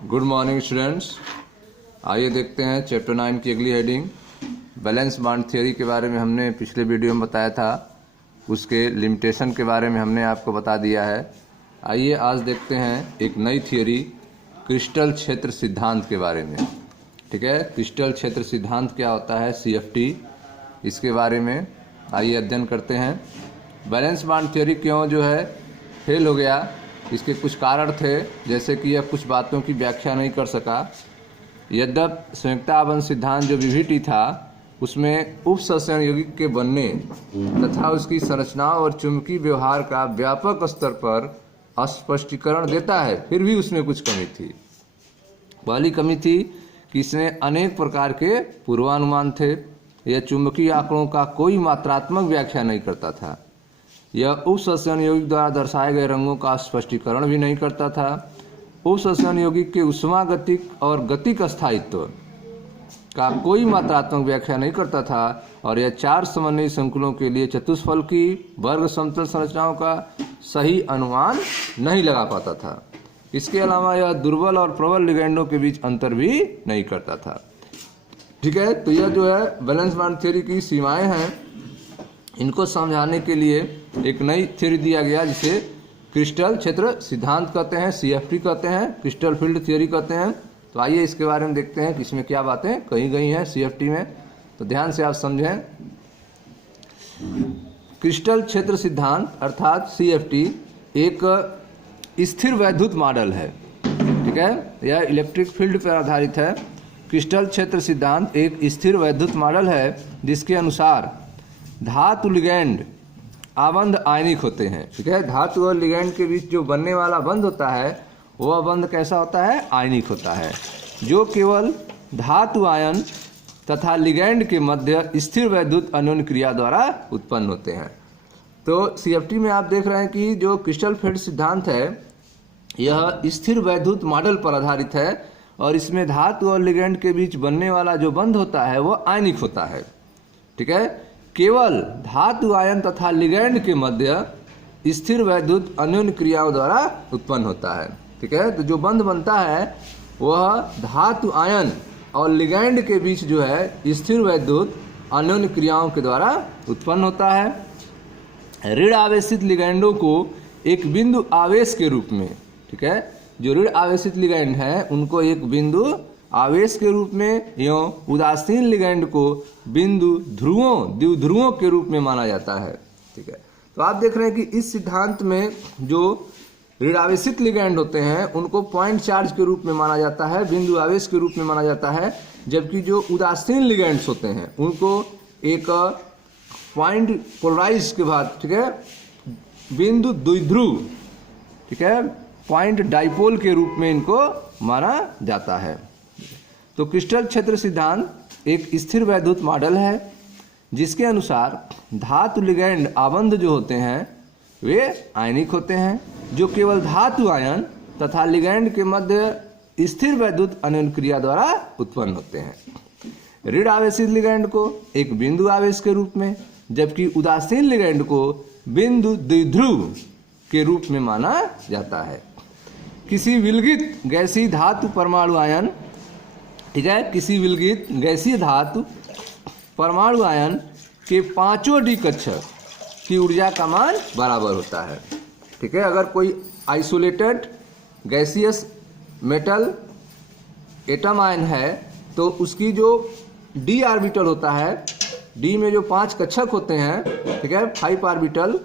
Good morning students. आइए देखते हैं चैप्टर 9 की अगली हेडिंग। बैलेंस बॉन्ड थ्योरी के बारे में हमने पिछले वीडियो में बताया था, उसके लिमिटेशन के बारे में हमने आपको बता दिया है। आइए आज देखते हैं एक नई थ्योरी, क्रिस्टल क्षेत्र सिद्धांत के बारे में। ठीक है, क्रिस्टल क्षेत्र सिद्धांत क्या होता है, CFT, इसके बारे में आइए अध्ययन करते हैं। बैलेंस बॉन्ड थ्योरी क्यों जो है फेल हो गया, इसके कुछ कारण थे, जैसे कि यह कुछ बातों की व्याख्या नहीं कर सका। यद्यपि संयुक्ताबंध सिद्धांत जो विभिटी था उसमें उपसंश्लेषण यौगिक के बनने तथा उसकी संरचनाओं और चुंबकीय व्यवहार का व्यापक स्तर पर स्पष्टीकरण देता है, फिर भी उसमें कुछ कमी थी। पहली कमी थी कि इसमें अनेक प्रकार के पूर्वानुमान थे। यह चुंबकीय आंकड़ों का कोई मात्रात्मक व्याख्या नहीं करता था। यह उपसंश्लेषण यौगिक द्वारा दर्शाए गए रंगों का स्पष्टीकरण भी नहीं करता था। उपसंश्लेषण यौगिक के उष्मागतिक और गतिक स्थायित्व का कोई मात्रात्मक व्याख्या नहीं करता था और यह चार समन्वयी संकुलों के लिए चतुष्फलकी वर्ग समतल संरचनाओं का सही अनुमान नहीं लगा पाता था। इसके अलावा यह दुर्बल और प्रबल लिगेंडों के बीच अंतर भी नहीं करता था। ठीक है, तो यह जो है बैलेंस बॉन्ड थ्योरी की सीमाएं हैं, इनको समझाने के लिए एक नई थ्योरी दिया गया जिसे क्रिस्टल क्षेत्र सिद्धांत कहते हैं, CFT कहते हैं, क्रिस्टल फील्ड थ्योरी कहते हैं। तो आइए इसके बारे में देखते हैं कि इसमें क्या बातें कही गई हैं CFT में। तो ध्यान से आप समझें। क्रिस्टल क्षेत्र सिद्धांत अर्थात CFT एक स्थिर वैद्युत मॉडल है। ठीक है, यह इलेक्ट्रिक फील्ड पर आधारित है। क्रिस्टल क्षेत्र सिद्धांत एक स्थिर वैद्युत मॉडल है जिसके अनुसार धातु लिगेंड आबंध आयनिक होते हैं। ठीक है, धातु और लिगेंड के बीच जो बनने वाला बंध होता है वह बंध कैसा होता है, आयनिक होता है, जो केवल धातु आयन तथा लिगेंड के मध्य स्थिर वैद्युत अन्योन्य क्रिया द्वारा उत्पन्न होते हैं। तो CFT में आप देख रहे हैं कि जो क्रिस्टल फील्ड सिद्धांत है यह स्थिर वैद्युत मॉडल पर आधारित है और इसमें धातु और लिगेंड के बीच बनने वाला जो बंध होता है वह आयनिक होता है। ठीक है, केवल धातु आयन तथा लिगेंड के मध्य स्थिर वैद्युत अन्योन्य क्रियाओं द्वारा उत्पन्न होता है। ठीक है, तो जो बंध बनता है वह धातु आयन और लिगेंड के बीच जो है स्थिर वैद्युत अन्योन्य क्रियाओं के द्वारा उत्पन्न होता है। ऋण आवेशित लिगेंडों को एक बिंदु आवेश के रूप में, ठीक है, जो ऋण आवेशित लिगेंड है उनको एक बिंदु आवेश के रूप में एवं उदासीन लिगेंड को बिंदु ध्रुवों द्विध्रुवों के रूप में माना जाता है। ठीक है, तो आप देख रहे हैं कि इस सिद्धांत में जो ऋणावेशित लिगेंड होते हैं उनको पॉइंट चार्ज के रूप में माना जाता है, बिंदु आवेश के रूप में माना जाता है, जबकि जो उदासीन लिगेंड्स होते हैं उनको एक पॉइंट पोलराइज के बाद, ठीक है, बिंदु द्विध्रुव, ठीक है, पॉइंट डाइपोल के रूप में इनको माना जाता है। तो क्रिस्टल क्षेत्र सिद्धांत एक स्थिर वैद्युत मॉडल है जिसके अनुसार धातु लिगेंड आबंध जो होते हैं वे आयनिक होते हैं, जो केवल धातु आयन तथा लिगेंड के मध्य स्थिर वैद्युत अन्योन्य क्रिया द्वारा उत्पन्न होते हैं। ऋण आवेशित लिगेंड को एक बिंदु आवेश के रूप में, जबकि उदासीन लिगेंड को बिंदु द्विध्रुव के रूप में माना जाता है। किसी विलगित गैसीय धातु परमाणु आयन, ठीक है, किसी विलगित गैसीय धातु परमाणु आयन के पांचों डी कक्षक की ऊर्जा का मान बराबर होता है। ठीक है, अगर कोई isolated gaseous metal atom ion है तो उसकी जो डी ऑर्बिटल होता है, डी में जो 5 कक्षक होते हैं, ठीक है, 5 ऑर्बिटल,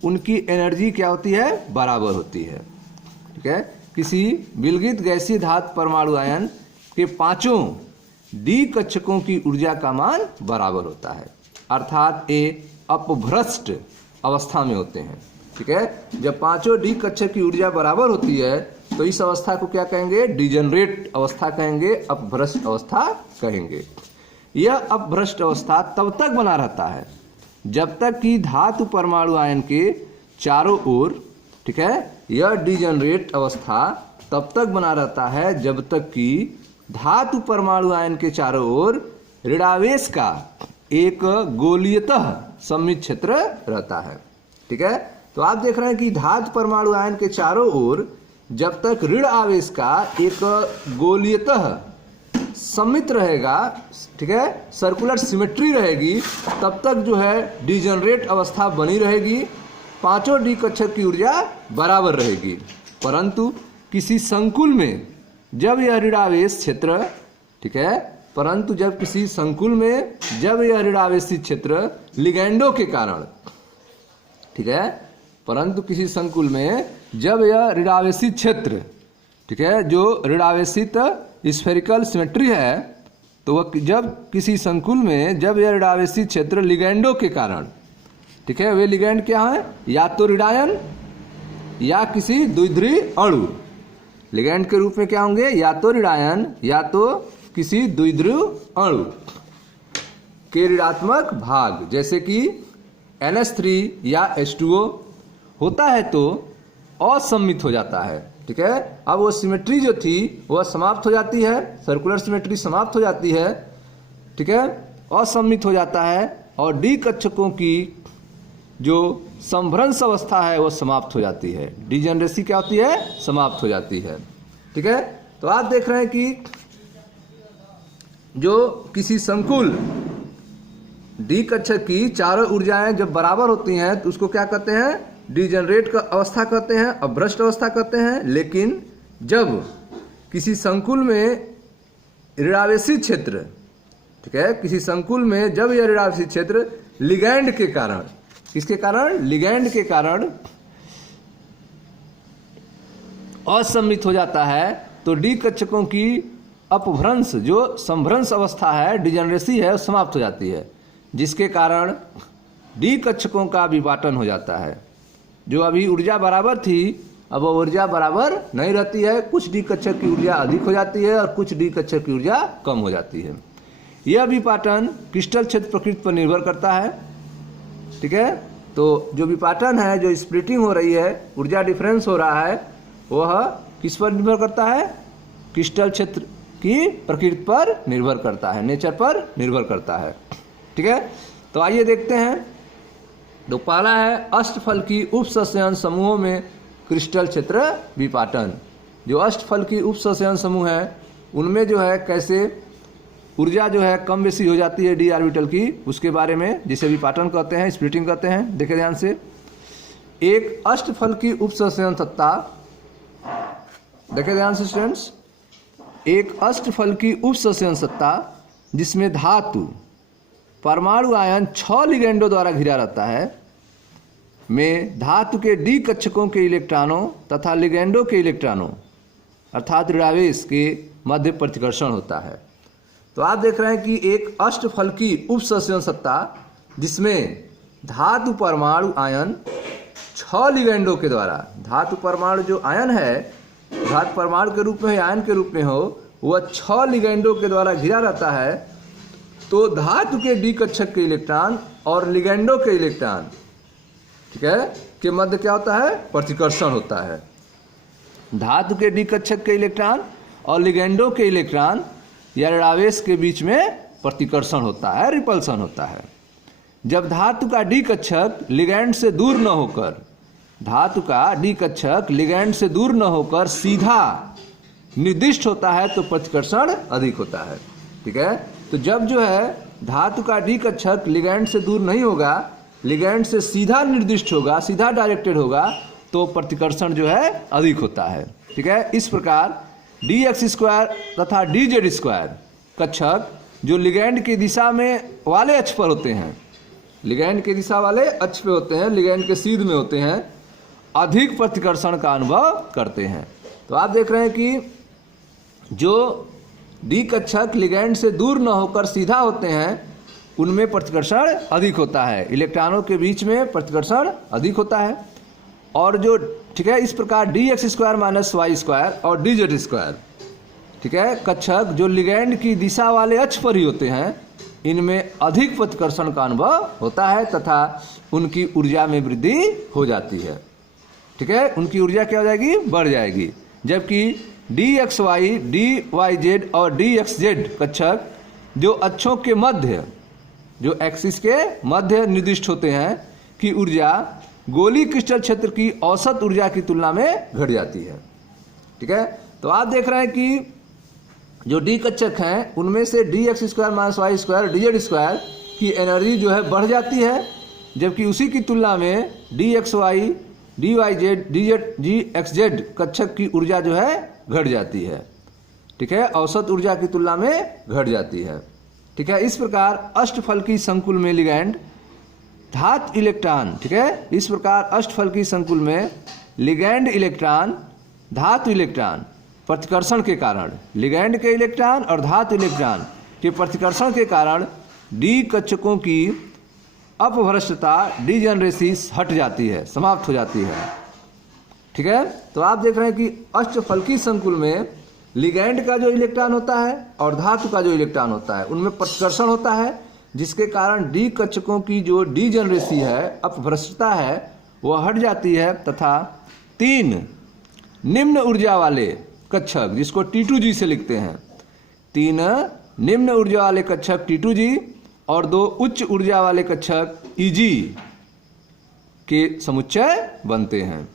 उनकी एनर्जी क्या होती है, बराबर होती है। ठीक है, किसी विलगित गैसीय धातु परमाणु आयन के पांचों डी कक्षकों की ऊर्जा का मान बराबर होता है, अर्थात ये अपभ्रष्ट अवस्था में होते हैं। ठीक है, जब पांचों डी कक्षक की ऊर्जा बराबर होती है तो इस अवस्था को क्या कहेंगे, डिजेनरेट अवस्था कहेंगे, अपभ्रष्ट अवस्था कहेंगे। यह अपभ्रष्ट अवस्था तब तक बना रहता है जब तक कि धातु परमाणु आयन के चारों ओर, ठीक है, यह डिजेनरेट अवस्था तब तक बना रहता है जब तक कि धातु परमाणु आयन के चारों ओर ऋणावेश का एक गोलीयतः सममित क्षेत्र रहता है। ठीक है, तो आप देख रहे हैं कि धातु परमाणु आयन के चारों ओर जब तक ऋण आवेश का एक गोलीयतः सममित रहेगा, ठीक है, सर्कुलर सिमेट्री रहेगी, तब तक जो है डिजनरेट अवस्था बनी रहेगी, पांचों डी कक्षक की ऊर्जा बराबर रहेगी। परंतु किसी संकुल में जब यह ऋणावेश क्षेत्र, ठीक है, परंतु जब किसी संकुल में जब यह ऋणावेशित क्षेत्र लिगैंडों के कारण, ठीक है, परंतु किसी संकुल में जब यह ऋणावेशित क्षेत्र, ठीक है, जो ऋणावेशित स्फेरिकल सिमेट्री है, तो वह जब किसी संकुल में जब यह ऋणावेशित क्षेत्र लिगैंडों के कारण, ठीक है, वे लिगैंड क्या है, या तो ऋणायन या किसी द्विध्रुवी अणु, लिगैंड के रूप में क्या होंगे, या तो ऋणायन या तो किसी द्विध्रुव अणु के ऋणात्मक भाग, जैसे कि NH3 या H2O होता है तो असम्मित हो जाता है, ठीक है। अब वो सिमेट्री जो थी वह समाप्त हो जाती है, सर्कुलर सिमेट्री समाप्त हो जाती है, ठीक है, असम्मित हो जाता है, और डी कक्षकों की जो संभ्रंश अवस्था है वह समाप्त हो जाती है, डिजेनरेसी क्या होती है, समाप्त हो जाती है, ठीक है। तो आप देख रहे हैं कि जो किसी संकुल डी कक्षक की चारों ऊर्जाएं जब बराबर होती हैं तो उसको क्या कहते हैं, डिजेनरेट का अवस्था कहते हैं, अभ्रष्ट अवस्था कहते हैं। लेकिन जब किसी संकुल में ऋणावेशित क्षेत्र, ठीक है, किसी संकुल में जब यह ऋणावेशित क्षेत्र लिगैंड के कारण, किसके कारण, लिगैंड के कारण असम्मित हो जाता है, तो डी कक्षकों की अपभ्रंश जो संभ्रंश अवस्था है, डिजेनरेसी है, समाप्त हो जाती है, जिसके कारण डी कक्षकों का विपाटन हो जाता है। जो अभी ऊर्जा बराबर थी अब वो ऊर्जा बराबर नहीं रहती है, कुछ डी कक्षक की ऊर्जा अधिक हो जाती है और कुछ डी कक्षक की ऊर्जा कम हो जाती है। यह विपाटन क्रिस्टल क्षेत्र प्रकृति पर निर्भर करता है, ठीक है। तो जो विपाटन है, जो स्प्लिटिंग हो रही है, ऊर्जा डिफरेंस हो रहा है, वह किस पर निर्भर करता है, क्रिस्टल क्षेत्र की प्रकृति पर निर्भर करता है, नेचर पर निर्भर करता है, ठीक है। तो आइए देखते हैं। तो पहला है अष्टफल की उपसंचयन समूहों में क्रिस्टल क्षेत्र विपाटन। जो अष्टफल की उपसंचयन समूह है उनमें जो है कैसे ऊर्जा जो है कम बेसी हो जाती है डी ऑर्बिटल की, उसके बारे में, जिसे विपाटन कहते हैं, स्प्लिटिंग कहते हैं। देखिए ध्यान से, एक अष्टफल की उपसंचयन सत्ता, देखिए ध्यान से स्टूडेंट्स, एक अष्टफल की उपसंचयन सत्ता जिसमें धातु परमाणु आयन 6 लिगेंडों द्वारा घिरा रहता है, में धातु के डी कक्षकों के इलेक्ट्रॉनों तथा लिगेंडों के इलेक्ट्रॉनों अर्थात ऋणावेश के मध्य प्रतिकर्षण होता है। तो आप देख रहे हैं कि एक अष्टफल की उपसंचयन सत्ता जिसमें धातु परमाणु आयन 6 लिगेंडों के द्वारा, धातु परमाणु जो आयन है, धातु परमाणु के रूप में आयन के रूप में हो, वह 6 लिगेंडों के द्वारा घिरा रहता है। तो धातु के डी कक्षक के इलेक्ट्रॉन और लिगेंडों के इलेक्ट्रॉन, ठीक है, के मध्य क्या होता है, प्रतिकर्षण होता है। धातु के डी कक्षक के इलेक्ट्रॉन और लिगेंडों के इलेक्ट्रॉन या ऋणावेश के बीच में प्रतिकर्षण होता है, रिपल्सन होता है। जब धातु का डी कक्षक लिगेंड से दूर न होकर, धातु का डी कक्षक लिगेंड से दूर न होकर सीधा निर्दिष्ट होता है तो प्रतिकर्षण अधिक होता है, ठीक है। तो जब जो है धातु का डी कक्षक लिगैंड से दूर नहीं होगा, लिगैंड से सीधा निर्दिष्ट होगा, सीधा डायरेक्टेड होगा, तो प्रतिकर्षण जो है अधिक होता है, ठीक है। इस प्रकार dx² तथा dz² कक्षक जो लिगैंड की दिशा में वाले अक्ष पर होते हैं, लिगैंड की दिशा वाले अक्ष पे होते हैं, लिगैंड के सीध में होते हैं, अधिक प्रतिकर्षण का अनुभव करते हैं। तो आप देख रहे हैं कि जो डी कक्षक लिगैंड से दूर न होकर सीधा होते हैं उनमें प्रतिकर्षण अधिक होता है, इलेक्ट्रॉनों के बीच में प्रतिकर्षण अधिक होता है। और जो, ठीक है, इस प्रकार dx² - y² और dz², ठीक है, कक्षक जो लिगैंड की दिशा वाले अक्ष पर ही होते हैं, इनमें अधिक प्रतिकर्षण का अनुभव होता है तथा उनकी ऊर्जा में वृद्धि हो जाती है, ठीक है, उनकी ऊर्जा क्या हो जाएगी, बढ़ जाएगी। जबकि dxy, dyz और dxz कक्षक जो अक्षों के मध्य, जो एक्सिस के मध्य निर्दिष्ट होते हैं, की ऊर्जा गोली क्रिस्टल क्षेत्र की औसत ऊर्जा की तुलना में घट जाती है, ठीक है। तो आप देख रहे हैं कि जो डी कक्षक हैं उनमें से d x square minus y square d z square की एनर्जी जो है बढ़ जाती है, जबकि उसी की तुलना में d x y d y z d z g x z कक्षक की ऊर्जा जो है घट जाती है। ठीक है, औसत ऊर्जा की तुलना में घट जाती है। ठीक है, इस प्रकार अष्टफलकी संकुल में लिगैंड धातु इलेक्ट्रॉन, ठीक है, इस प्रकार अष्टफलकी संकुल में लिगैंड इलेक्ट्रॉन धातु इलेक्ट्रॉन प्रतिकर्षण के कारण, लिगैंड के इलेक्ट्रॉन और धातु इलेक्ट्रॉन के प्रतिकर्षण के कारण डी कक्षकों की अपभ्रष्टता डीजनरेसी हट जाती है, समाप्त हो जाती है। ठीक है, तो आप देख रहे हैं कि अष्टफलकी संकुल में लिगैंड का जो इलेक्ट्रॉन होता है और धातु का जो इलेक्ट्रॉन होता है उनमें प्रतिकर्षण होता है, जिसके कारण डी कक्षकों की जो डीजनरेसी है, अपभ्रष्टता है, वह हट जाती है तथा 3 निम्न ऊर्जा वाले कक्षक, जिसको T2G से लिखते हैं, 3 निम्न ऊर्जा वाले कक्षक T2G और 2 उच्च ऊर्जा वाले कक्षक EG के समुच्चय बनते हैं।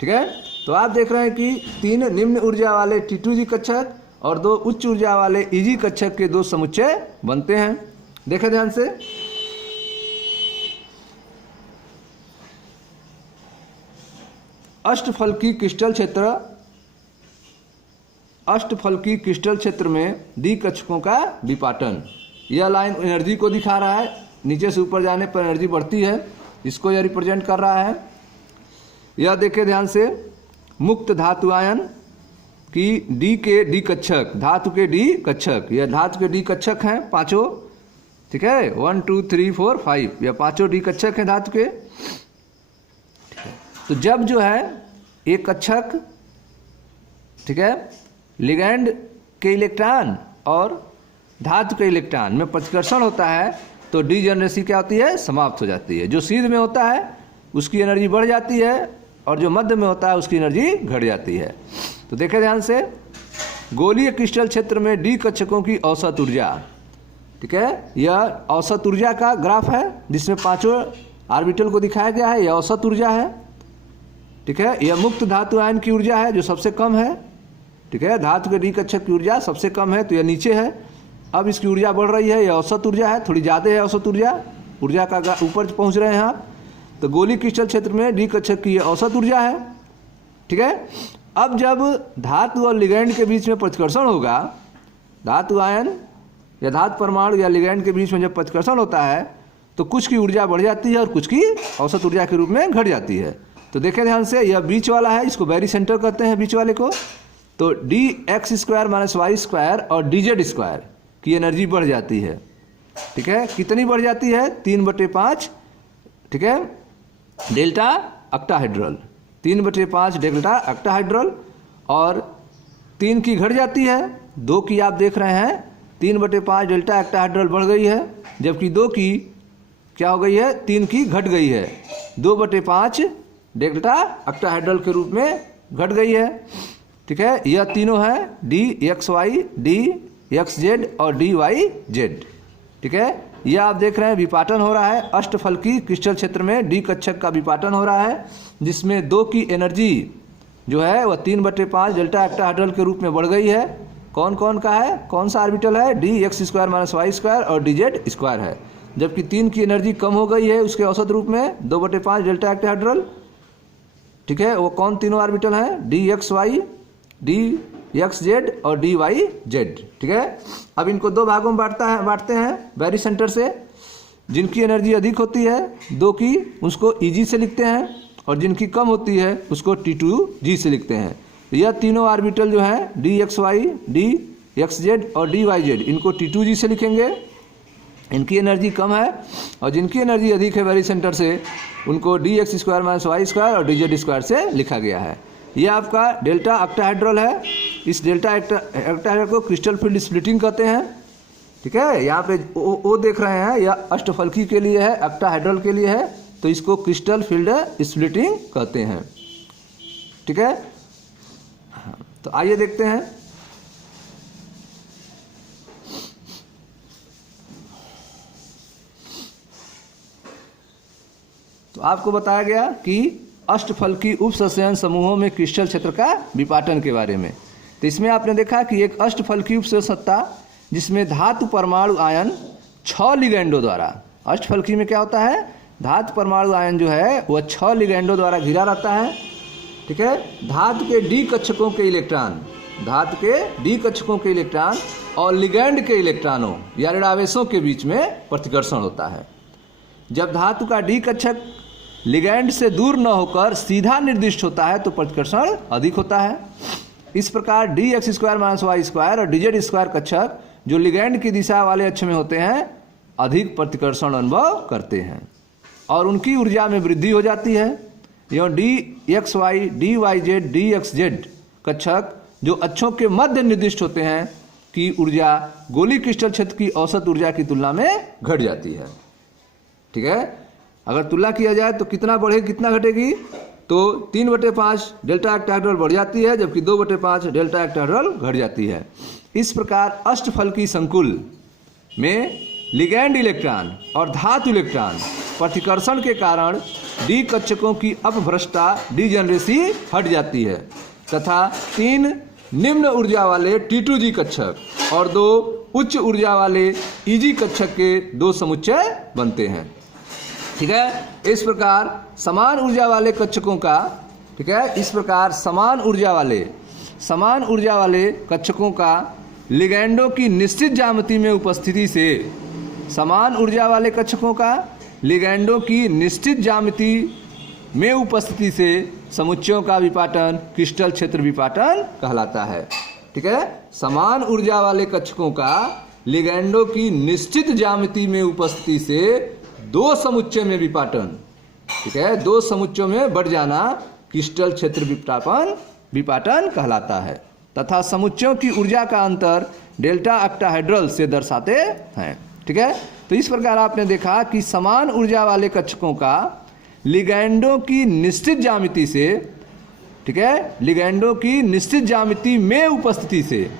ठीक है, तो आप देख रहे हैं कि 3 निम्न ऊर्जा वाले T2G कक्षक और 2 उच्च ऊर्जा वाले EG कक्षक के 2 समुच्चय बनते हैं। देखें ध्यान से, अष्टफलकी क्रिस्टल क्षेत्र में डी कक्षकों का विपाटन, यह लाइन एनर्जी को दिखा रहा है, नीचे से ऊपर जाने पर एनर्जी बढ़ती है, इसको यह रिप्रेजेंट कर रहा है। यह देखें ध्यान से, मुक्त धातु आयन की डी के डी कक्षक, धातु के डी कक्षक, यह धातु के डी कक्षक हैं पांचों। ठीक है, 1 2 3 4 5, यह पांचों डी कक्षक हैं धातु के। तो जब जो है एक कक्षक, ठीक है, लिगैंड के इलेक्ट्रॉन और धातु के इलेक्ट्रॉन में प्रतिकर्षण होता है तो डीजनरेसी क्या होती है, समाप्त हो जाती है। जो सीध में होता है उसकी एनर्जी बढ़ जाती है और जो मध्य में होता है उसकी एनर्जी घट जाती है। तो देखें ध्यान से, गोलीय क्रिस्टल क्षेत्र में डी कक्षकों की औसत ऊर्जा, ठीक है, यह औसत ऊर्जा का ग्राफ है जिसमें पांचों ऑर्बिटल को दिखाया गया है, यह औसत ऊर्जा है। ठीक है, यह मुक्त धातु आयन की ऊर्जा है जो सबसे कम है। ठीक है, धातु के डी कक्षक की ऊर्जा सबसे कम है तो यह नीचे है। अब इसकी ऊर्जा बढ़ रही है, यह औसत ऊर्जा है, थोड़ी ज़्यादा है औसत ऊर्जा का ऊपर पहुंच रहे हैं आप। तो गोलीय क्रिस्टल क्षेत्र में डी कक्षक की औसत ऊर्जा है। ठीक है, अब जब धातु और लिगैंड के बीच में प्रतिकर्षण होगा, धातु आयन या धातु परमाणु या लिगैंड के बीच में जब प्रतिकर्षण होता है तो कुछ की ऊर्जा बढ़ जाती है और कुछ की औसत ऊर्जा के रूप में घट जाती है। तो देखें ध्यान से, यह बीच वाला है, इसको बैरी सेंटर कहते हैं बीच वाले को। तो d x square minus y square और डी जेड स्क्वायर की एनर्जी बढ़ जाती है। ठीक है, कितनी बढ़ जाती है, 3/5। ठीक है, डेल्टा ऑक्टाहेड्रल, 3/5 डेल्टा ऑक्टाहेड्रल, और 3 की घट जाती है, 2 की आप देख रहे हैं 3/5 डेल्टा ऑक्टाहेड्रल बढ़ गई है, जबकि 2 की क्या हो गई है, 3 की घट गई है, 2/5 डेल्टा ऑक्टाहेड्रल के रूप में घट गई है। ठीक है, यह तीनों है d x y d x z और डी वाई जेड। ठीक है, यह आप देख रहे हैं विपाटन हो रहा है, अष्टफलकी क्रिस्टल क्षेत्र में डी कक्षक का विपाटन हो रहा है, जिसमें 2 की एनर्जी जो है वह 3/5 डेल्टा ऑक्टाहेड्रल के रूप में बढ़ गई है। कौन कौन का है, कौन सा ऑर्बिटल है, d x square minus y square और डी जेड स्क्वायर है, जबकि 3 की एनर्जी कम हो गई है उसके औसत रूप में 2/5 डेल्टा ऑक्टाहेड्रल। ठीक है, वो कौन तीनों ऑर्बिटल हैं, d x y d x z और डी वाई जेड। ठीक है, अब इनको 2 भागों में बांटते हैं बैरी सेंटर से। जिनकी एनर्जी अधिक होती है 2 की, उसको EG से लिखते हैं, और जिनकी कम होती है उसको T2G से लिखते हैं। यह तीनों ऑर्बिटल जो हैं d x y d x z और डी वाई जेड, इनको T2G से लिखेंगे, इनकी एनर्जी कम है, और जिनकी एनर्जी अधिक है बैरी सेंटर से उनको d x square minus y square और डी जेड स्क्वायर से लिखा गया है। यह आपका डेल्टा ऑक्टाहेड्रल है, इस डेल्टा ऑक्टाहेड्रल को क्रिस्टल फील्ड स्प्लिटिंग कहते हैं। ठीक है, यहाँ पे ओ देख रहे हैं, यह अष्टफलकी के लिए है, ऑक्टाहेड्रल के लिए है, तो इसको क्रिस्टल फील्ड स्प्लिटिंग कहते हैं। ठीक है, तो आइए देखते हैं। तो आपको बताया गया कि अष्टफलकी उपसंचयन समूहों में क्रिस्टल क्षेत्र का विपाटन के बारे में। तो इसमें आपने देखा कि एक अष्टफलकी उपसंचयन सत्ता जिसमें धातु परमाणु आयन 6 लिगेंडों द्वारा, अष्टफलकी में क्या होता है, धातु परमाणु आयन जो है वह 6 लिगेंडों द्वारा घिरा रहता है। ठीक है, धातु के डी कक्षकों के इलेक्ट्रॉन, धातु के डी कक्षकों के इलेक्ट्रॉन और लिगेंड के इलेक्ट्रॉनों या ऋणावेशों के बीच में प्रतिकर्षण होता है। जब धातु का डी कक्षक लिगेंड से दूर न होकर सीधा निर्दिष्ट होता है तो प्रतिकर्षण अधिक होता है। इस प्रकार dx² - y² और dz² कक्षक जो लिगेंड की दिशा वाले अक्ष में होते हैं अधिक प्रतिकर्षण अनुभव करते हैं और उनकी ऊर्जा में वृद्धि हो जाती है। एवं dxy, dyz, dxz कक्षक जो अक्षों के मध्य निर्दिष्ट होते हैं की ऊर्जा गोलीय क्रिस्टल क्षेत्र की औसत ऊर्जा की तुलना में घट जाती है। ठीक है, अगर तुलना किया जाए तो कितना बढ़ेगी कितना घटेगी, तो 3/5 डेल्टा ऑक्टाहेड्रल बढ़ जाती है जबकि 2/5 डेल्टा ऑक्टाहेड्रल घट जाती है। इस प्रकार अष्टफलकी संकुल में लिगैंड इलेक्ट्रॉन और धातु इलेक्ट्रॉन प्रतिकर्षण के कारण डी कक्षकों की अपभ्रष्टता डीजेनरेसी हट जाती है तथा 3 निम्न ऊर्जा वाले T2G कक्षक और 2 उच्च ऊर्जा वाले EG कक्षक के 2 समुच्चय बनते हैं। ठीक है, इस प्रकार समान ऊर्जा वाले कक्षकों का, ठीक है, इस प्रकार समान ऊर्जा वाले कक्षकों का लिगैंडों की निश्चित ज्यामिति में उपस्थिति से, समान ऊर्जा वाले कक्षकों का लिगैंडों की निश्चित ज्यामिति में उपस्थिति से समुच्चयों का विपाटन क्रिस्टल क्षेत्र विपाटन कहलाता है। ठीक है, समान ऊर्जा वाले कक्षकों का लिगैंडों की निश्चित ज्यामिति में उपस्थिति से 2 समुच्चय में विपाटन, ठीक है, 2 समुच्चयों में बढ़ जाना क्रिस्टल क्षेत्र विपाटन कहलाता है तथा समुच्चयों की ऊर्जा का अंतर डेल्टा ऑक्टाहेड्रल से दर्शाते हैं। ठीक है, तो इस प्रकार आपने देखा कि समान ऊर्जा वाले कक्षकों का लिगैंडों की निश्चित ज्यामिति से, ठीक है, लिगैंडों की निश्चित ज्यामिति में उपस्थिति से,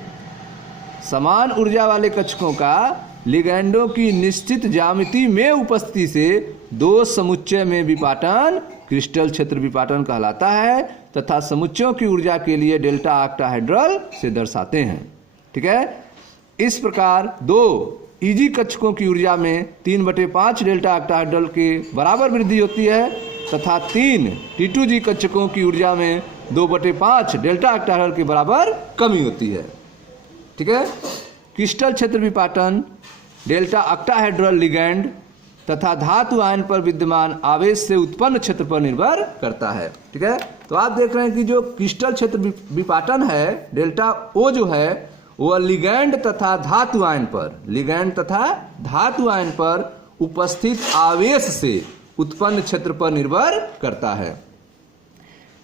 समान ऊर्जा वाले कक्षकों का लिगैंडों की निश्चित ज्यामिति में उपस्थिति से 2 समुच्चय में विपाटन क्रिस्टल क्षेत्र विपाटन कहलाता है तथा समुच्चयों की ऊर्जा के लिए डेल्टा ऑक्टाहेड्रल से दर्शाते हैं। ठीक है, इस प्रकार 2 EG कक्षकों की ऊर्जा में 3/5 डेल्टा ऑक्टाहेड्रल के बराबर वृद्धि होती है तथा 3 T2G कक्षकों की ऊर्जा में 2/5 डेल्टा ऑक्टाहेड्रल के बराबर कमी होती है। ठीक है, क्रिस्टल क्षेत्र विपाटन डेल्टा ऑक्टाहेड्रल लिगैंड तथा धातु आयन पर विद्यमान आवेश से उत्पन्न क्षेत्र पर निर्भर करता है। ठीक है, तो आप देख रहे हैं कि जो क्रिस्टल क्षेत्र विपाटन है डेल्टा O जो है वह लिगैंड तथा धातु आयन पर, लिगैंड तथा धातु आयन पर उपस्थित आवेश से उत्पन्न क्षेत्र पर निर्भर करता है।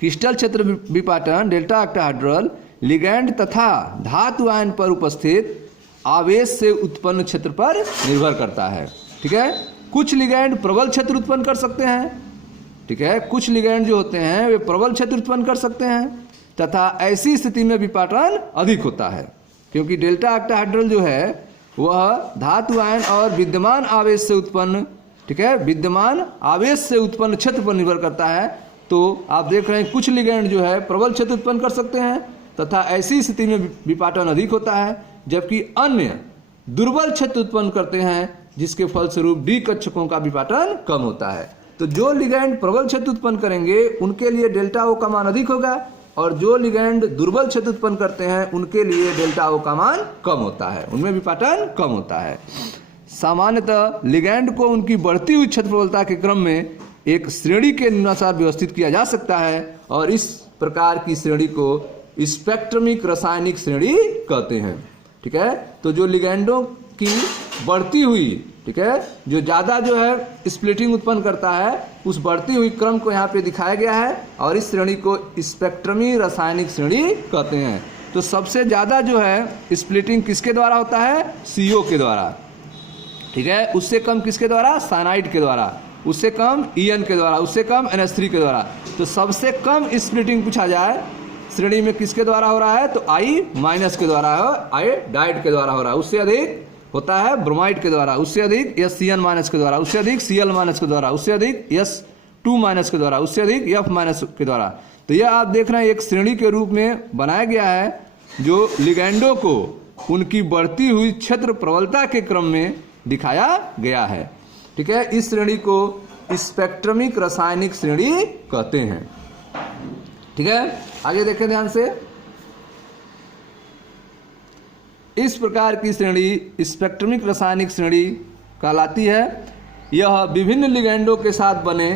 क्रिस्टल क्षेत्र विपाटन डेल्टा ऑक्टाहेड्रल लिगैंड तथा धातु आयन पर उपस्थित आवेश से उत्पन्न क्षेत्र पर निर्भर करता है। ठीक है, कुछ लिगैंड प्रबल क्षेत्र उत्पन्न कर सकते हैं। ठीक है, कुछ लिगैंड जो होते हैं वे प्रबल क्षेत्र उत्पन्न कर सकते हैं तथा ऐसी स्थिति में विपाटन अधिक होता है क्योंकि डेल्टा ऑक्टाहेड्रल जो है वह धातु आयन और विद्यमान आवेश से उत्पन्न, ठीक है, विद्यमान आवेश से उत्पन्न क्षेत्र पर निर्भर करता है। तो आप देख रहे हैं कुछ लिगैंड जो है प्रबल क्षेत्र उत्पन्न कर सकते हैं तथा ऐसी स्थिति में विपाटन अधिक होता है जबकि अन्य दुर्बल क्षेत्र उत्पन्न करते हैं जिसके फलस्वरूप डी कक्षकों का विपाटन कम होता है। तो जो लिगैंड प्रबल क्षेत्र उत्पन्न करेंगे उनके लिए डेल्टा O का मान अधिक होगा और जो लिगैंड दुर्बल क्षेत्र उत्पन्न करते हैं उनके लिए डेल्टा O का मान कम होता है, उनमें विपाटन कम होता है। सामान्यतः लिगैंड को उनकी बढ़ती हुई क्षेत्र प्रबलता के क्रम में एक श्रेणी के निम्नानुसार व्यवस्थित किया जा सकता है और इस प्रकार की श्रेणी को स्पेक्ट्रमिक रासायनिक श्रेणी कहते हैं। ठीक है, तो जो लिगैंडों की बढ़ती हुई, ठीक है, जो ज़्यादा जो है स्प्लिटिंग उत्पन्न करता है उस बढ़ती हुई क्रम को यहाँ पे दिखाया गया है और इस श्रेणी को स्पेक्ट्रमी रासायनिक श्रेणी कहते हैं। तो सबसे ज़्यादा जो है स्प्लिटिंग किसके द्वारा होता है, CO के द्वारा। ठीक है, उससे कम किसके द्वारा, साइनाइड के द्वारा, उससे कम EN के द्वारा, उससे कम NH3 के द्वारा। तो सबसे कम स्प्लिटिंग पूछा जाए श्रेणी में किसके द्वारा हो रहा है तो I- के द्वारा हो, आयोडाइड के द्वारा हो रहा है। उससे अधिक होता है ब्रोमाइड के द्वारा, उससे अधिक SCN- के द्वारा, उससे अधिक Cl- के द्वारा, उससे अधिक S- 2- के द्वारा, उससे अधिक F- के द्वारा। तो यह आप देख रहे हैं एक श्रेणी के रूप में बनाया गया है जो लिगैंडों को उनकी बढ़ती हुई क्षेत्र प्रबलता के क्रम में दिखाया गया है। ठीक है, इस श्रेणी को स्पेक्ट्रमिक रासायनिक श्रेणी कहते हैं। ठीक है, आगे देखें ध्यान से। इस प्रकार की श्रेणी स्पेक्ट्रमिक रासायनिक श्रेणी कहलाती है। यह विभिन्न लिगैंडों के साथ बने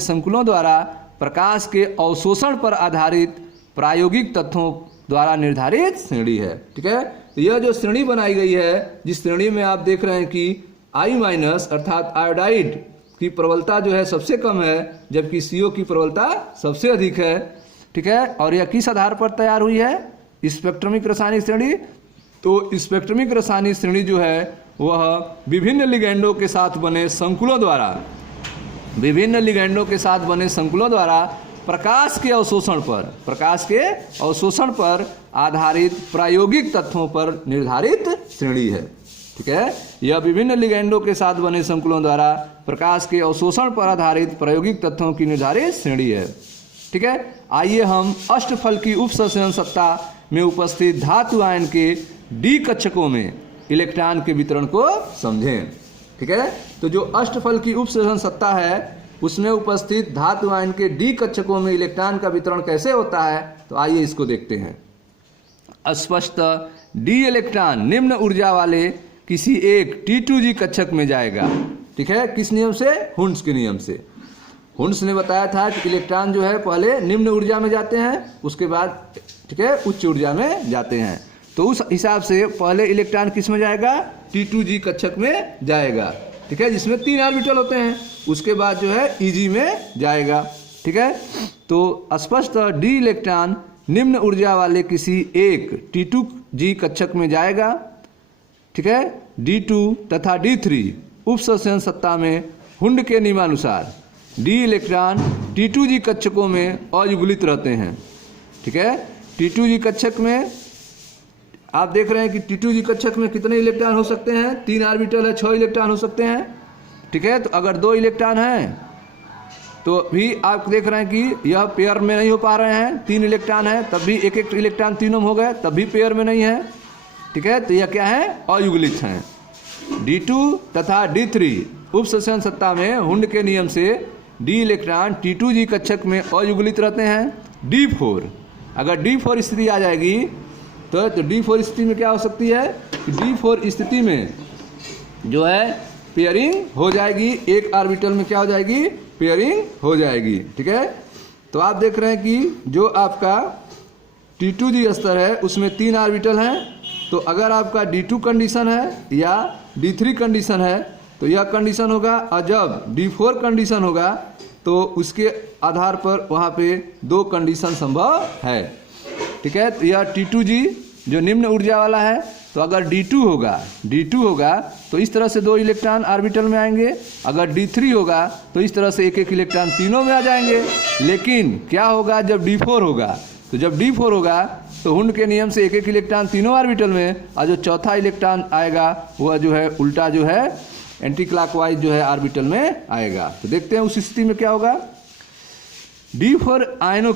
संकुलों द्वारा प्रकाश के अवशोषण पर आधारित प्रायोगिक तथ्यों द्वारा निर्धारित श्रेणी है। ठीक है, तो यह जो श्रेणी बनाई गई है, जिस श्रेणी में आप देख रहे हैं कि I- अर्थात आयोडाइड की प्रबलता जो है सबसे कम है, जबकि CO की प्रबलता सबसे अधिक है। ठीक है, और यह किस आधार पर तैयार हुई है? स्पेक्ट्रमिक रासायनिक श्रेणी। तो स्पेक्ट्रमिक रासायनिक श्रेणी जो है वह विभिन्न लिगैंडों के साथ बने संकुलों द्वारा प्रकाश के अवशोषण पर आधारित प्रायोगिक तथ्यों पर निर्धारित श्रेणी है। ठीक है, यह विभिन्न लिगैंडों के साथ बने संकुलों द्वारा प्रकाश के अवशोषण पर आधारित प्रायोगिक तथ्यों की निर्धारित श्रेणी है। ठीक है, आइए हम अष्टफल की उपसंचरण सत्ता में उपस्थित धातु आयन के डी कक्षकों में इलेक्ट्रॉन के वितरण को समझें। ठीक है, तो जो अष्टफल की उपसंचरण सत्ता है उसमें उपस्थित धातु आयन के डी कक्षकों में इलेक्ट्रॉन का वितरण कैसे होता है, तो आइए इसको देखते हैं। स्पष्ट डी इलेक्ट्रॉन निम्न ऊर्जा वाले किसी एक T2G कक्षक में जाएगा। ठीक है, किस नियम से? हुंड्स के नियम से। हुंड्स ने बताया था कि इलेक्ट्रॉन जो है पहले निम्न ऊर्जा में जाते हैं, उसके बाद ठीक है उच्च ऊर्जा में जाते हैं। तो उस हिसाब से पहले इलेक्ट्रॉन किस में जाएगा? T2G कक्षक में जाएगा। ठीक है, जिसमें 3 ऑर्बिटल होते हैं। उसके बाद जो है Eg में जाएगा। ठीक है, तो स्पष्ट डी इलेक्ट्रॉन निम्न ऊर्जा वाले किसी एक T2G कक्षक में जाएगा। ठीक है, D2 तथा D3 उपसंचरण सत्ता में हुंड के नियमानुसार डी इलेक्ट्रॉन T2G कक्षकों में अयुग्लित रहते हैं। ठीक है, T2G कक्षक में आप देख रहे हैं कि T2G कक्षक में कितने इलेक्ट्रॉन हो सकते हैं? 3 ऑर्बिटल है, 6 इलेक्ट्रॉन हो सकते हैं। ठीक है, तो अगर 2 इलेक्ट्रॉन हैं तो भी आप देख रहे हैं कि यह पेयर में नहीं हो पा रहे हैं। 3 इलेक्ट्रॉन है तब भी एक इलेक्ट्रॉन तीनों में हो गए, तब भी पेयर में नहीं है। ठीक है, तो यह क्या है? अयुग्लित हैं। D2 तथा D3 उपसंचरण सत्ता में हुंड के नियम से डी इलेक्ट्रॉन T2G कक्षक में अयुग्लित रहते हैं। D4 अगर D4 स्थिति आ जाएगी तो D4 स्थिति में क्या हो सकती है? D4 स्थिति में जो है पेयरिंग हो जाएगी। एक ऑर्बिटल में क्या हो जाएगी? पेयरिंग हो जाएगी। ठीक है, तो आप देख रहे हैं कि जो आपका T2G स्तर है उसमें 3 ऑर्बिटल हैं। तो अगर आपका D2 कंडीशन है या D3 कंडीशन है तो यह कंडीशन होगा, और जब D4 कंडीशन होगा तो उसके आधार पर वहाँ पे 2 कंडीशन संभव है। ठीक है, तो यह T2G जो निम्न ऊर्जा वाला है, तो अगर D2 होगा तो इस तरह से 2 इलेक्ट्रॉन ऑर्बिटल में आएंगे। अगर D3 होगा तो इस तरह से एक इलेक्ट्रॉन तीनों में आ जाएंगे। लेकिन क्या होगा जब D4 होगा? तो जब D4 होगा तो हुंड के नियम से एक इलेक्ट्रॉन तीनों ऑर्बिटल में, और जो चौथा इलेक्ट्रॉन आएगा वह जो है उल्टा जो है एंटी क्लॉकवाइज जो है ऑर्बिटल में आएगा। तो देखते हैं उस स्थिति में क्या होगा। D4 आयनों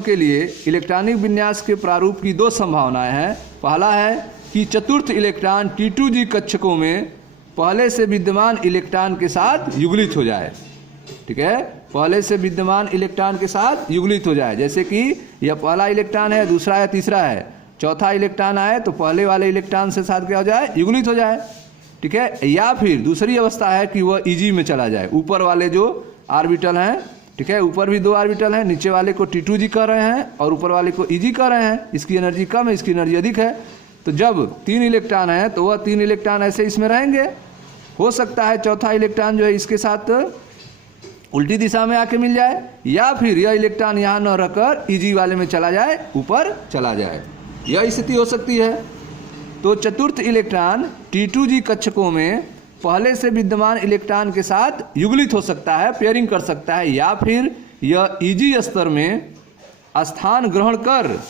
के लिए इलेक्ट्रॉनिक विन्यास के प्रारूप की 2 संभावनाएं हैं। पहला है कि चतुर्थ इलेक्ट्रॉन T2G कक्षकों में पहले से विद्यमान इलेक्ट्रॉन के साथ युग्लित हो जाए। ठीक है, पहले से विद्यमान इलेक्ट्रॉन के साथ युग्लित हो जाए। जैसे कि यह पहला इलेक्ट्रॉन है, दूसरा या तीसरा है, चौथा इलेक्ट्रॉन आए तो पहले वाले इलेक्ट्रॉन से साथ क्या हो जाए? युग्लित हो जाए। ठीक है, या फिर दूसरी अवस्था है कि वह Eg में चला जाए। ऊपर वाले जो ऑर्बिटल हैं, ठीक है, ऊपर भी 2 ऑर्बिटल हैं, नीचे वाले को T2G कर रहे हैं और ऊपर वाले को Eg कर रहे हैं। इसकी एनर्जी कम है, इसकी एनर्जी अधिक है। तो जब 3 इलेक्ट्रॉन है तो वह 3 इलेक्ट्रॉन ऐसे इसमें रहेंगे। हो सकता है चौथा इलेक्ट्रॉन जो है इसके साथ उल्टी दिशा में आके मिल जाए, या फिर यह इलेक्ट्रॉन यहाँ न रहकर Eg वाले में चला जाए, ऊपर चला जाए। यह स्थिति हो सकती है। तो चतुर्थ इलेक्ट्रॉन T2G कक्षकों में पहले से विद्यमान इलेक्ट्रॉन के साथ युग्लित हो सकता है, पेयरिंग कर सकता है, या फिर यह Eg स्तर में स्थान ग्रहण कर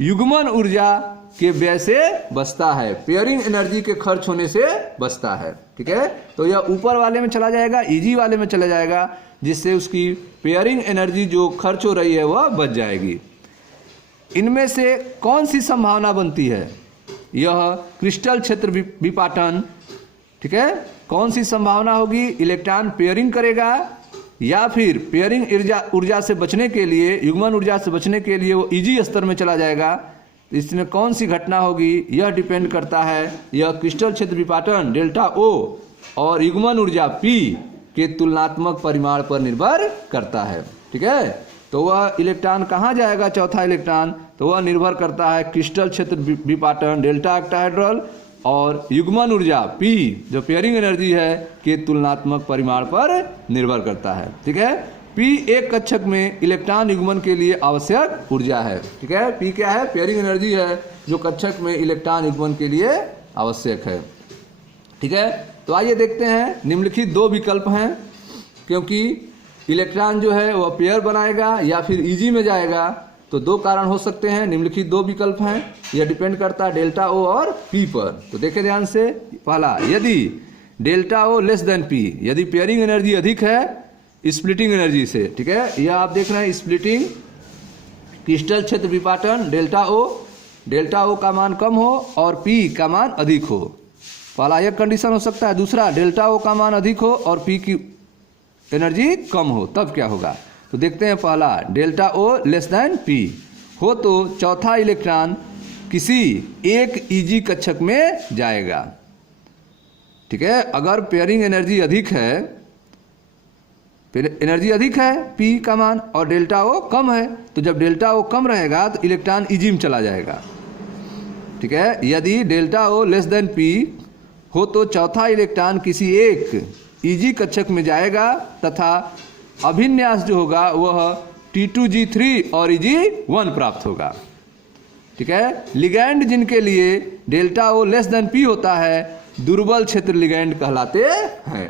युग्मन ऊर्जा के व्यय से बचता है, पेयरिंग एनर्जी के खर्च होने से बचता है। ठीक है, तो यह ऊपर वाले में चला जाएगा, Eg वाले में चला जाएगा, जिससे उसकी पेयरिंग एनर्जी जो खर्च हो रही है वह बच जाएगी। इनमें से कौन सी संभावना बनती है? यह क्रिस्टल क्षेत्र विपाटन। ठीक है, कौन सी संभावना होगी? इलेक्ट्रॉन पेयरिंग करेगा या फिर पेयरिंग ऊर्जा से बचने के लिए, युग्मन ऊर्जा से बचने के लिए वो Eg स्तर में चला जाएगा। इसमें कौन सी घटना होगी यह डिपेंड करता है, यह क्रिस्टल क्षेत्र विपाटन डेल्टा O और युग्मन ऊर्जा P के तुलनात्मक परिमाण पर निर्भर करता है। ठीक है, तो वह इलेक्ट्रॉन कहाँ जाएगा? चौथा इलेक्ट्रॉन, तो वह निर्भर करता है क्रिस्टल क्षेत्र विपाटन डेल्टा ऑक्टाहेड्रल और युग्मन ऊर्जा P जो पेयरिंग एनर्जी है के तुलनात्मक परिमाण पर निर्भर करता है। ठीक है, P एक कक्षक में इलेक्ट्रॉन युग्मन के लिए आवश्यक ऊर्जा है। ठीक है, P क्या है? पेयरिंग एनर्जी है जो कक्षक में इलेक्ट्रॉन युग्मन के लिए आवश्यक है। ठीक है, तो आइए देखते हैं निम्नलिखित दो विकल्प हैं, क्योंकि इलेक्ट्रॉन जो है वह पेयर बनाएगा या फिर Eg में जाएगा, तो दो कारण हो सकते हैं। निम्नलिखित दो विकल्प हैं, यह डिपेंड करता है डेल्टा O और P पर। तो देखें ध्यान से, पहला, यदि delta O less than P, यदि पेयरिंग एनर्जी अधिक है स्प्लिटिंग एनर्जी से। ठीक है, यह आप देख रहे हैं स्प्लिटिंग क्रिस्टल क्षेत्र विपाटन डेल्टा O का मान कम हो और P का मान अधिक हो, पहला यह कंडीशन हो सकता है। दूसरा, डेल्टा O का मान अधिक हो और P की एनर्जी कम हो, तब क्या होगा? तो देखते हैं, पहला, delta O less than P हो तो चौथा इलेक्ट्रॉन किसी एक Eg कक्षक में जाएगा। ठीक है, अगर पेयरिंग एनर्जी अधिक है, P का मान और डेल्टा O कम है, तो जब डेल्टा O कम रहेगा तो इलेक्ट्रॉन Eg में चला जाएगा। ठीक है, यदि delta O less than P हो तो चौथा इलेक्ट्रॉन किसी एक Eg कक्षक में जाएगा तथा अभिन्यास जो होगा वह T2G3 और Eg1 प्राप्त होगा। ठीक है, लिगैंड जिनके लिए delta O less than P होता है दुर्बल क्षेत्र लिगैंड कहलाते हैं।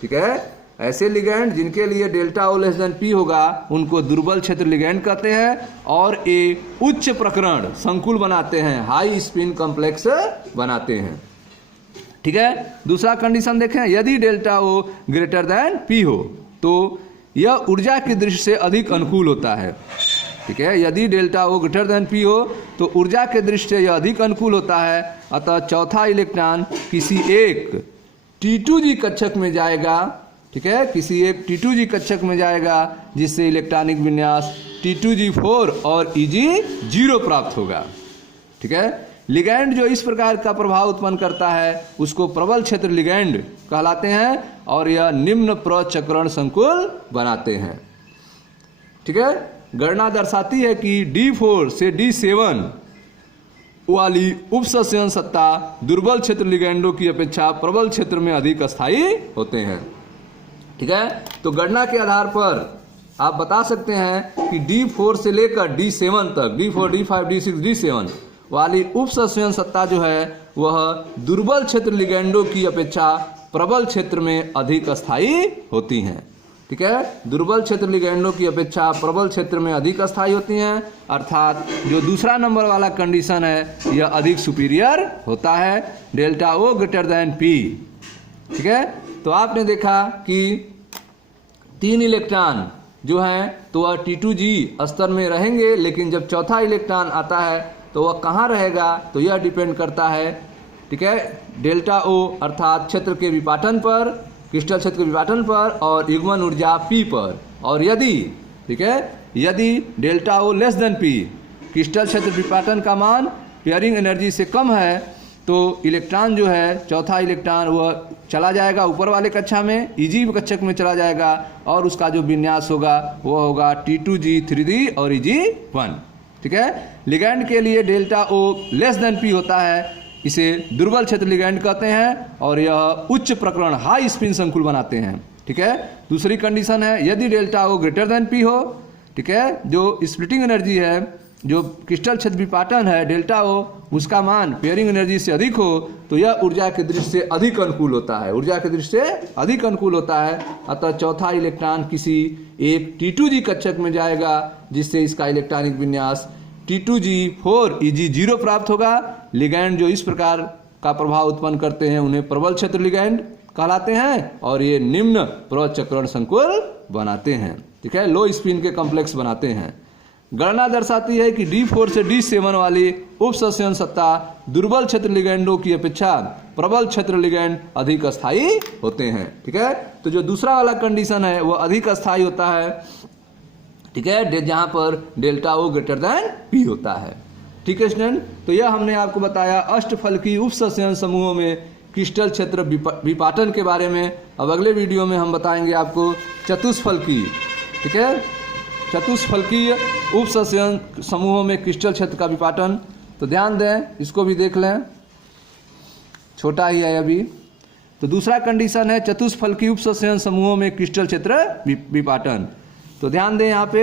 ठीक है, ऐसे लिगैंड जिनके लिए delta O less than P होगा उनको दुर्बल क्षेत्र लिगैंड कहते हैं और एक उच्च प्रकरण संकुल बनाते हैं, हाई स्पिन कॉम्प्लेक्स बनाते हैं। ठीक है, दूसरा कंडीशन देखें, यदि delta O greater than P हो तो यह ऊर्जा की दृष्टि से अधिक अनुकूल होता है। ठीक है, यदि delta O greater than P हो तो ऊर्जा के दृष्टि से यह अधिक अनुकूल होता है, अतः चौथा इलेक्ट्रॉन किसी एक T2G कक्षक में जाएगा। ठीक है, किसी एक T2G कक्षक में जाएगा जिससे इलेक्ट्रॉनिक विन्यास T2G4 और Eg0 प्राप्त होगा। ठीक है, लिगैंड जो इस प्रकार का प्रभाव उत्पन्न करता है उसको प्रबल क्षेत्र लिगैंड कहलाते हैं और यह निम्न प्रचक्रण संकुल बनाते हैं। ठीक है, गणना दर्शाती है कि D4 से D7 वाली उपसंचयन सत्ता दुर्बल क्षेत्र लिगैंडों की अपेक्षा प्रबल क्षेत्र में अधिक स्थायी होते हैं। ठीक है, तो गणना के आधार पर आप बता सकते हैं कि D4 से लेकर D7 तक, D4, D5, D6, D7 वाली उपसंचयन सत्ता जो है वह दुर्बल क्षेत्र लिगैंडों की अपेक्षा प्रबल क्षेत्र में अधिक स्थायी होती हैं। ठीक है, दुर्बल क्षेत्र लिगैंडों की अपेक्षा प्रबल क्षेत्र में अधिक स्थायी होती हैं, अर्थात जो दूसरा नंबर वाला कंडीशन है यह अधिक सुपीरियर होता है, delta O greater than P। ठीक है, तो आपने देखा कि 3 इलेक्ट्रॉन जो हैं तो वह T2G स्तर में रहेंगे, लेकिन जब चौथा इलेक्ट्रॉन आता है तो वह कहाँ रहेगा, तो यह डिपेंड करता है। ठीक है, डेल्टा O अर्थात क्षेत्र के विपाटन पर, क्रिस्टल क्षेत्र के विपाटन पर और युग्मन ऊर्जा P पर। और यदि, ठीक है, यदि delta O less than P, crystal क्षेत्र विपाटन का मान पेयरिंग एनर्जी से कम है, तो इलेक्ट्रॉन जो है चौथा इलेक्ट्रॉन वह चला जाएगा ऊपर वाले कक्षा में, Eg कक्षक में चला जाएगा और उसका जो विन्यास होगा वह होगा T2G3 और Eg1। ठीक है, लिगैंड के लिए delta O less than P होता है, इसे दुर्बल क्षेत्र लिगैंड कहते हैं और यह उच्च प्रकरण हाई स्पिन संकुल बनाते हैं। ठीक है, दूसरी कंडीशन है, यदि delta O greater than P हो, ठीक है, जो स्प्लिटिंग एनर्जी है, जो क्रिस्टल क्षेत्र विपाटन है डेल्टा O, उसका मान पेयरिंग एनर्जी से अधिक हो तो यह ऊर्जा के दृष्टि से अधिक अनुकूल होता है, ऊर्जा के दृष्टि से अधिक अनुकूल होता है, अतः चौथा इलेक्ट्रॉन किसी एक T2G कक्षक में जाएगा जिससे इसका इलेक्ट्रॉनिक विन्यास T2G4 Eg0 प्राप्त होगा। लिगैंड जो इस प्रकार का प्रभाव उत्पन्न करते हैं उन्हें प्रबल क्षेत्र लिगैंड कहलाते हैं, और ये निम्न प्रचक्रण संकुल बनाते हैं। ठीक है, लो स्पिन के कॉम्प्लेक्स बनाते हैं। गणना दर्शाती है कि D4 से D7 वाली उपसंचरण सत्ता दुर्बल क्षेत्र लिगैंडों की अपेक्षा प्रबल क्षेत्र लिगैंड अधिक स्थायी होते हैं। ठीक है, तो जो दूसरा वाला कंडीशन है वो अधिक स्थायी होता है। ठीक है, जहां पर delta O greater than P होता है। ठीक है स्टूडेंट, तो यह हमने आपको बताया अष्टफलकी उपसंचरण समूहों में क्रिस्टल क्षेत्र विपाटन के बारे में। अब अगले वीडियो में हम बताएंगे आपको चतुष्फलकी। ठीक है, चतुष्फलकीय उपसंचरण समूहों में क्रिस्टल क्षेत्र का विपाटन। तो ध्यान दें, इसको भी देख लें, छोटा ही है अभी। तो दूसरा कंडीशन है चतुष्फलकीय उपसंचरण समूहों में क्रिस्टल क्षेत्र विपाटन। तो ध्यान दें, यहाँ पे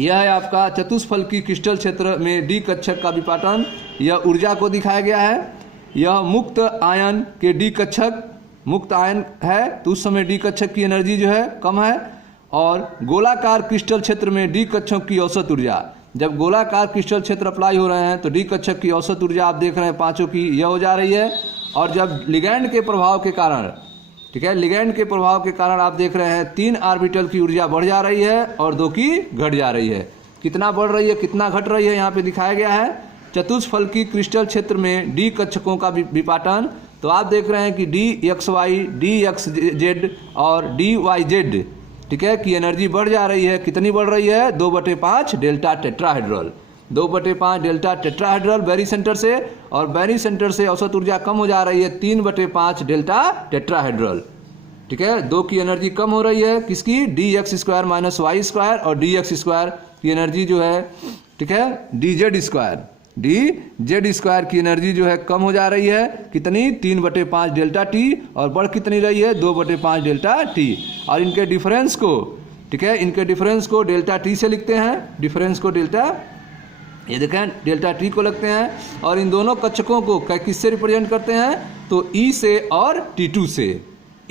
यह है आपका चतुष्फलकीय क्रिस्टल क्षेत्र में डी कक्षक का विपाटन। यह ऊर्जा को दिखाया गया है। यह मुक्त आयन के डी कक्षक, मुक्त आयन है तो उस समय डी कक्षक की एनर्जी जो है कम है। और गोलाकार क्रिस्टल क्षेत्र में डी कक्षक की औसत ऊर्जा, जब गोलाकार क्रिस्टल क्षेत्र अप्लाई हो रहे हैं तो डी कक्षक की औसत ऊर्जा आप देख रहे हैं पांचों की यह हो जा रही है। और जब लिगैंड के प्रभाव के कारण, ठीक है, लिगैंड के प्रभाव के कारण आप देख रहे हैं 3 ऑर्बिटल की ऊर्जा बढ़ जा रही है और 2 की घट जा रही है। कितना बढ़ रही है कितना घट रही है यहाँ पे दिखाया गया है। चतुष्फलकी क्रिस्टल क्षेत्र में डी कक्षकों का विपाटन, तो आप देख रहे हैं कि DXY, DXZ और DYZ, ठीक है, की एनर्जी बढ़ जा रही है। कितनी बढ़ रही है? 2/5 डेल्टा टेट्राहेड्रल, 2/5 डेल्टा टेट्राहेड्रल बैरी सेंटर से, और बैरी सेंटर से औसत ऊर्जा कम हो जा रही है 3/5 डेल्टा टेट्राहेड्रल। ठीक है, 2 की एनर्जी कम हो रही है किसकी? DX² - Y² और DX² की एनर्जी जो है, ठीक है, DZ² की एनर्जी जो है कम हो जा रही है। कितनी? 3/5 डेल्टा T, और बढ़ कितनी रही है? 2/5 डेल्टा T। और इनके डिफरेंस को, ठीक है, इनके डिफरेंस को डेल्टा T से लिखते हैं, डिफरेंस को डेल्टा, ये देखें डेल्टा T को लगते हैं। और इन दोनों कक्षकों को किससे रिप्रेजेंट करते हैं? तो E से और T2 से,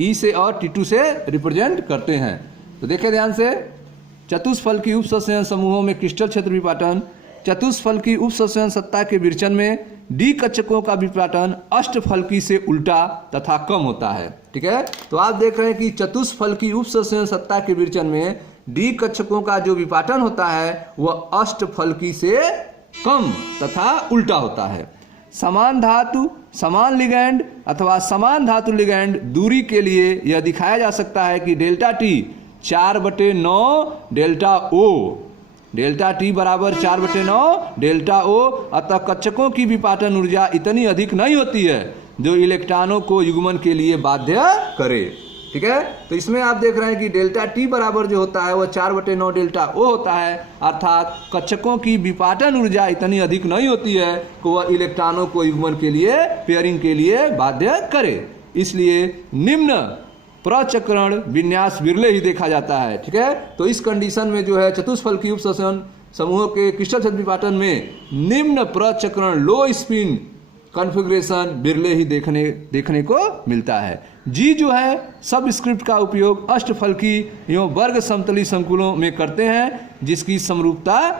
E से और T2 से रिप्रेजेंट करते हैं। तो देखें ध्यान से, चतुष्फलकी उपसंचरण समूहों में क्रिस्टल क्षेत्र विपाटन। चतुष्फलकी उपसंचरण सत्ता के विरचन में डी कक्षकों का विपाटन अष्टफलकी से उल्टा तथा कम होता है। ठीक है, तो आप देख रहे हैं कि चतुष्फलकी उपसंचरण सत्ता के विरचन में डी कक्षकों का जो विपाटन होता है वह अष्टफलकी से कम तथा उल्टा होता है। समान धातु, समान लिगैंड अथवा समान धातु लिगैंड दूरी के लिए यह दिखाया जा सकता है कि delta T 4/9 delta O, delta T बराबर 4/9 डेल्टा O। अतः कक्षकों की विपाटन ऊर्जा इतनी अधिक नहीं होती है जो इलेक्ट्रॉनों को युग्मन के लिए बाध्य करे। ठीक है, तो इसमें आप देख रहे हैं कि डेल्टा T बराबर जो होता है वह 4/9 डेल्टा O होता है, अर्थात कक्षकों की विपाटन ऊर्जा इतनी अधिक नहीं होती है कि वह इलेक्ट्रॉनों को युग्मन के लिए, पेयरिंग के लिए बाध्य करे। इसलिए निम्न प्रचक्रण विन्यास विरले ही देखा जाता है। ठीक है, तो इस कंडीशन में जो है चतुष्फलकी उपसंचरण समूहों के क्रिस्टल क्षेत्र विपाटन में निम्न प्रचक्रण लो स्पिन कॉन्फ़िगरेशन विरले ही देखने को मिलता है। जी जो है सबस्क्रिप्ट का उपयोग अष्टफलकी एवं वर्ग समतली संकुलों में करते हैं जिसकी समरूपता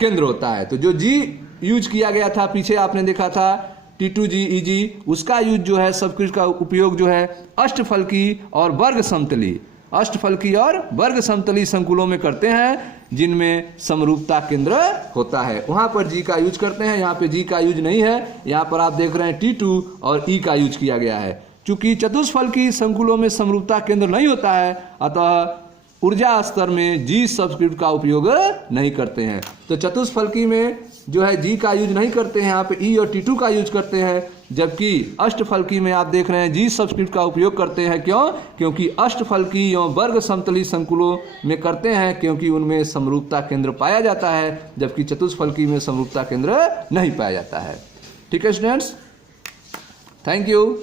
केंद्र होता है। तो जो जी यूज किया गया था पीछे आपने देखा था T2G EG, उसका यूज जो है सबस्क्रिप्ट का उपयोग जो है अष्टफलकी और वर्ग समतली, अष्टफलकी और वर्ग समतली संकुलों में करते हैं जिनमें समरूपता केंद्र होता है, वहां पर जी का यूज करते हैं। यहाँ पे जी का यूज नहीं है, यहाँ पर आप देख रहे हैं T2 और E का यूज किया गया है। चूंकि चतुष्फलकी संकुलों में समरूपता केंद्र नहीं होता है अतः ऊर्जा स्तर में जी सबस्क्रिप्ट का उपयोग नहीं करते हैं। तो चतुष्फलकी में जो है जी का यूज नहीं करते हैं, यहाँ पे E और T2 का यूज करते हैं, जबकि अष्टफलकी में आप देख रहे हैं जी सबस्क्रिप्ट का उपयोग करते हैं। क्यों? क्योंकि अष्टफलकी एवं वर्ग समतली संकुलों में करते हैं क्योंकि उनमें समरूपता केंद्र पाया जाता है, जबकि चतुष्फलकी में समरूपता केंद्र नहीं पाया जाता है। ठीक है स्टूडेंट्स, थैंक यू।